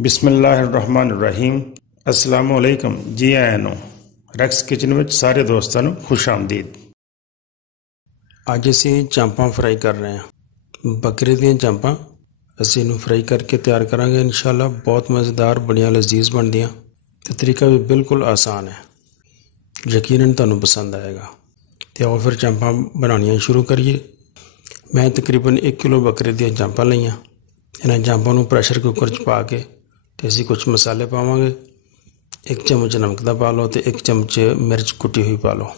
बिस्मिल्लाहिर्रहमानिर्रहीम अस्सलामुअलैकुम। जी आया नो रैक्स किचन में सारे दोस्तों ਨੂੰ खुश आमदीद। ਅੱਜ ਅਸੀਂ ਚਾਂਪਾਂ ਫਰਾਈ ਕਰ ਰਹੇ ਹਾਂ। ਬੱਕਰੇ ਦੀਆਂ ਚਾਂਪਾਂ ਅਸੀਂ ਇਹਨੂੰ ਫਰਾਈ ਕਰਕੇ ਤਿਆਰ ਕਰਾਂਗੇ ਇਨਸ਼ਾਅੱਲਾ। ਬਹੁਤ ਮਜ਼ੇਦਾਰ, ਬੜੀਆਂ ਲਜ਼ੀਜ਼ ਬਣਦੀਆਂ ਤੇ ਤਰੀਕਾ ਵੀ ਬਿਲਕੁਲ ਆਸਾਨ ਹੈ। ਯਕੀਨਨ ਤੁਹਾਨੂੰ ਪਸੰਦ ਆਏਗਾ। ਤੇ ਆਓ ਫਿਰ ਚਾਂਪਾਂ ਬਣਾਉਣੀਆਂ ਸ਼ੁਰੂ ਕਰੀਏ। ਮੈਂ ਤਕਰੀਬਨ 1 ਕਿਲੋ ਬੱਕਰੇ ਦੀਆਂ ਚਾਂਪਾਂ ਲਈਆਂ। ਇਹਨਾਂ ਚਾਂਪਾਂ ਨੂੰ ਪ੍ਰੈਸ਼ਰ ਕੁੱਕਰ 'ਚ ਪਾ ਕੇ ਤੇ ਅਸੀਂ ਕੁਛ ਮਸਾਲੇ ਪਾਵਾਂਗੇ। 1 ਚਮਚ ਨਮਕ ਦਾ ਪਾ ਲਓ ਤੇ 1 ਚਮਚ ਮਿਰਚ ਕੁੱਟੀ ਹੋਈ ਪਾ ਲਓ।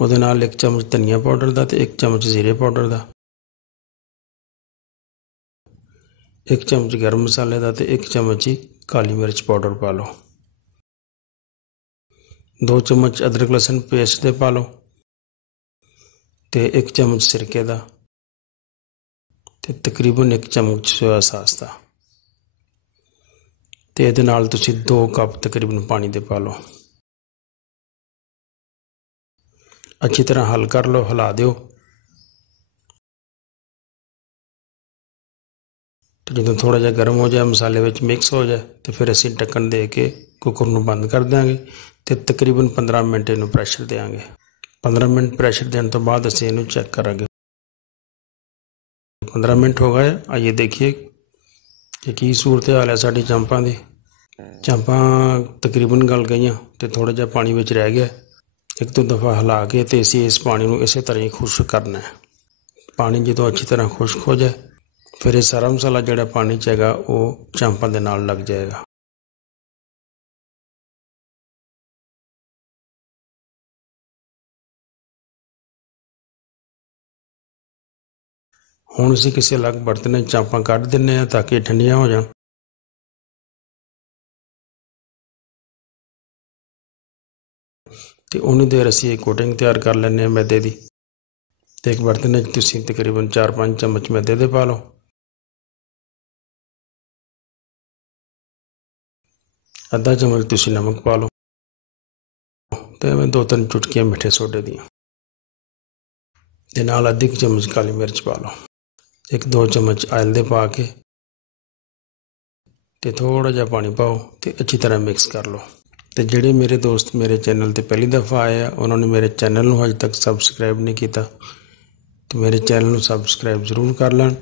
ਉਹਦੇ ਨਾਲ 1 ਚਮਚ ਧਨੀਆ ਪਾਊਡਰ ਦਾ ਤੇ 1 ਚਮਚ ਜ਼ੀਰੇ ਪਾਊਡਰ ਦਾ, 1 ਚਮਚ ਗਰਮ ਮਸਾਲੇ ਦਾ ਤੇ 1 ਚਮਚ ਹੀ ਕਾਲੀ ਮਿਰਚ ਪਾਊਡਰ ਪਾ ਲਓ। 2 ਚਮਚ ਅਦਰਕ ਲਸਣ ਪੇਸਟ ਦੇ ਪਾ ਲਓ ਤੇ 1 ਚਮਚ ਸਿਰਕੇ ਦਾ ਤੇ ਤਕਰੀਬਨ 1 ਚਮਚ ਸੋਇਆ ਸਾਸ ਦਾ ਤੇ ਇਹਦੇ ਨਾਲ ਤੁਸੀਂ 2 ਕੱਪ ਤਕਰੀਬਨ ਪਾਣੀ ਦੇ ਪਾ ਲਓ। ਅੱਛੀ ਤਰ੍ਹਾਂ ਹੱਲ ਕਰ ਲਓ, ਹਿਲਾ ਦਿਓ। ਤੇ ਜਦੋਂ ਥੋੜ੍ਹਾ ਜਿਹਾ ਗਰਮ ਹੋ ਜਾਏ, ਮਸਾਲੇ ਵਿੱਚ ਮਿਕਸ ਹੋ ਜਾਏ ਤੇ ਫਿਰ ਅਸੀਂ ਢੱਕਣ ਦੇ ਕੇ ਕੁੱਕਰ ਨੂੰ ਬੰਦ ਕਰ ਦਿਆਂਗੇ ਤੇ ਤਕਰੀਬਨ 15 ਮਿੰਟ ਇਹਨੂੰ ਪ੍ਰੈਸ਼ਰ ਦੇਵਾਂਗੇ। 15 ਮਿੰਟ ਪ੍ਰੈਸ਼ਰ ਦੇਣ ਤੋਂ ਬਾਅਦ ਅਸੀਂ ਇਹਨੂੰ ਚੈੱਕ ਕਰਾਂਗੇ। 15 ਮਿੰਟ ਹੋ ਗਏ। ਆइए देखिए कि ਕੀ ਸੂਰਤ ਹਾਲ ਹੈ ਸਾਡੀ ਚਾਂਪਾਂ ਦੀ। ਚਾਂਪਾਂ ਤਕਰੀਬਨ ਗਲ ਗਈਆਂ ਤੇ ਥੋੜ੍ਹਾ ਜਿਹਾ ਪਾਣੀ ਵਿੱਚ ਰਹਿ ਗਿਆ। 1-2 ਦਫਾ ਹਿਲਾ ਕੇ ਤੇ ਅਸੀਂ ਇਸ ਪਾਣੀ ਨੂੰ ਇਸੇ ਤਰ੍ਹਾਂ ਹੀ ਖੁਸ਼ਕ ਕਰਨਾ ਹੈ। ਪਾਣੀ ਜਦੋਂ ਅੱਛੀ ਤਰ੍ਹਾਂ ਖੁਸ਼ਕ ਹੋ ਜਾਏ ਫਿਰ ਇਹ ਸਾਰਾ ਮਸਾਲਾ ਜਿਹੜਾ ਪਾਣੀ 'ਚ ਹੈਗਾ ਉਹ ਚਾਂਪਾਂ ਦੇ ਨਾਲ ਲੱਗ ਜਾਏਗਾ। ਹੁਣ ਅਸੀਂ ਕਿਸੇ ਅਲੱਗ ਬਰਤਨ 'ਚ ਚਾਂਪਾਂ ਕੱਢ ਦਿੰਦੇ ਹਾਂ ਤਾਂ ਕਿ ਠੰਡੀਆਂ ਹੋ ਜਾਣ। ਤੇ ਉਨੀ ਦੇਰ ਅਸੀਂ ਇਹ ਕੋਟਿੰਗ ਤਿਆਰ ਕਰ ਲੈਂਦੇ ਹਾਂ ਮੈਦੇ ਦੀ। ਤੇ ਇੱਕ ਬਰਤਨ 'ਚ ਤੁਸੀਂ ਤਕਰੀਬਨ 4-5 ਚਮਚ ਮੈਦੇ ਦੇ ਪਾ ਲਓ। ਅੱਧਾ ਚਮਚ ਤੁਸੀਂ ਨਮਕ ਪਾ ਲਓ ਤੇ 2-3 ਚੁਟਕੀਆਂ ਮਿੱਠੇ ਸੋਡੇ ਦੀਆਂ ਤੇ ਨਾਲ ਅੱਧੀ ਚਮਚ ਕਾਲੀ ਮਿਰਚ ਪਾ ਲਓ। 1-2 ਚਮਚ ਆਇਲ ਦੇ ਪਾ ਕੇ ਤੇ ਥੋੜ੍ਹਾ ਜਿਹਾ ਪਾਣੀ ਪਾਓ ਤੇ ਅੱਛੀ ਤਰ੍ਹਾਂ ਮਿਕਸ ਕਰ ਲਓ। ਤੇ ਜਿਹੜੇ ਮੇਰੇ ਦੋਸਤ ਮੇਰੇ ਚੈਨਲ ਤੇ ਪਹਿਲੀ ਦਫਾ ਆਏ ਆ ਉਹਨਾਂ ਨੇ ਮੇਰੇ ਚੈਨਲ ਨੂੰ ਹਜੇ ਤੱਕ ਸਬਸਕ੍ਰਾਈਬ ਨਹੀਂ ਕੀਤਾ ਤੇ ਮੇਰੇ ਚੈਨਲ ਨੂੰ ਸਬਸਕ੍ਰਾਈਬ ਜ਼ਰੂਰ ਕਰ ਲੈਣ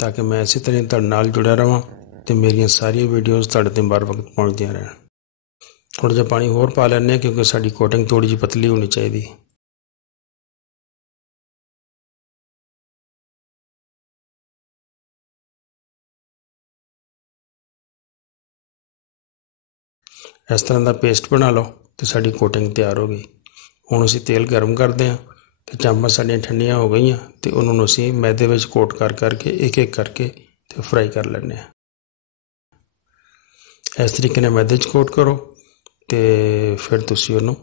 ਤਾਂ ਕਿ ਮੈਂ ਇਸੇ ਤਰ੍ਹਾਂ ਤੁਹਾਡੇ ਨਾਲ ਜੁੜਿਆ ਰਹਾਂ ਤੇ ਮੇਰੀਆਂ ਸਾਰੀਆਂ ਵੀਡੀਓਜ਼ ਤੁਹਾਡੇ ਤੇ ਬਰ ਵਕਤ ਪਹੁੰਚਦੀਆਂ ਰਹਿਣ। ਥੋੜ੍ਹਾ ਜਿਹਾ ਪਾਣੀ ਹੋਰ ਪਾ ਲੈਂਦੇ ਹਾਂ ਕਿਉਂਕਿ ਸਾਡੀ ਕੋਟਿੰਗ ਥੋੜ੍ਹੀ ਜਿਹੀ ਪਤਲੀ ਹੋਣੀ ਚਾਹੀਦੀ। ਇਸ ਤਰ੍ਹਾਂ ਦਾ ਪੇਸਟ ਬਣਾ ਲਓ ਤੇ ਸਾਡੀ ਕੋਟਿੰਗ ਤਿਆਰ ਹੋ ਗਈ। ਹੁਣ ਅਸੀਂ ਤੇਲ ਗਰਮ ਕਰਦੇ ਹਾਂ ਤੇ ਚਾਂਪਾਂ ਸਾਡੀਆਂ ਠੰਡੀਆਂ ਹੋ ਗਈਆਂ ਤੇ ਉਹਨਾਂ ਨੂੰ ਅਸੀਂ ਮੈਦੇ ਵਿੱਚ ਕੋਟ ਕਰ ਕਰਕੇ ਇੱਕ ਕਰਕੇ ਤੇ ਫਰਾਈ ਕਰ ਲੈਂਦੇ ਹਾਂ। ਇਸ ਤਰੀਕੇ ਨਾਲ ਮੈਦੇ 'ਚ ਕੋਟ ਕਰੋ ਤੇ ਫਿਰ ਤੁਸੀਂ ਉਹਨੂੰ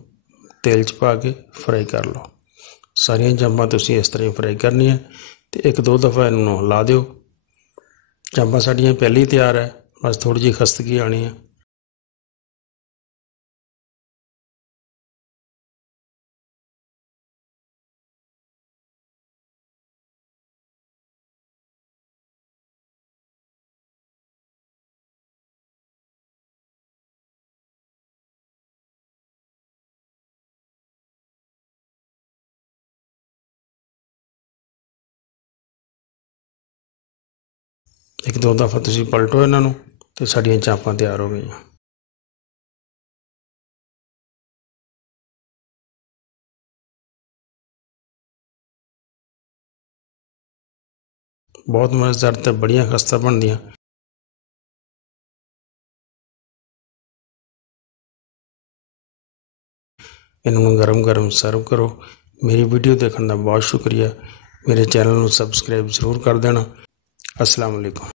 ਤੇਲ 'ਚ ਪਾ ਕੇ ਫਰਾਈ ਕਰ ਲਓ। ਸਾਰੀਆਂ ਚਾਂਪਾਂ ਤੁਸੀਂ ਇਸ ਤਰ੍ਹਾਂ ਹੀ ਫਰਾਈ ਕਰਨੀਆਂ ਤੇ 1-2 ਦਫਾ ਇਹਨੂੰ ਹਿਲਾ ਦਿਓ। ਚਾਂਪਾਂ ਸਾਡੀਆਂ ਪਹਿਲਾਂ ਹੀ ਤਿਆਰ ਹੈ, ਬਸ ਥੋੜ੍ਹੀ ਜਿਹੀ ਖਸਤਗੀ ਆਉਣੀ ਹੈ। ਇੱਕ ਦੋ ਦਫਾ ਤੁਸੀਂ ਪਲਟੋ ਇਹਨਾਂ ਨੂੰ ਤੇ ਸਾਡੀਆਂ ਚਾਂਪਾਂ ਤਿਆਰ ਹੋ ਗਈਆਂ। ਬਹੁਤ ਮਜ਼ੇਦਾਰ ਤੇ ਬੜੀਆਂ ਖਸਤਾ ਬਣਦੀਆਂ। ਇਹਨਾਂ ਨੂੰ ਗਰਮ ਗਰਮ ਸਰਵ ਕਰੋ। ਮੇਰੀ ਵੀਡੀਓ ਦੇਖਣ ਦਾ ਬਹੁਤ ਸ਼ੁਕਰੀਆ। ਮੇਰੇ ਚੈਨਲ ਨੂੰ ਸਬਸਕ੍ਰਾਈਬ ਜ਼ਰੂਰ ਕਰ ਦੇਣਾ। अस्सलाम वालेकुम।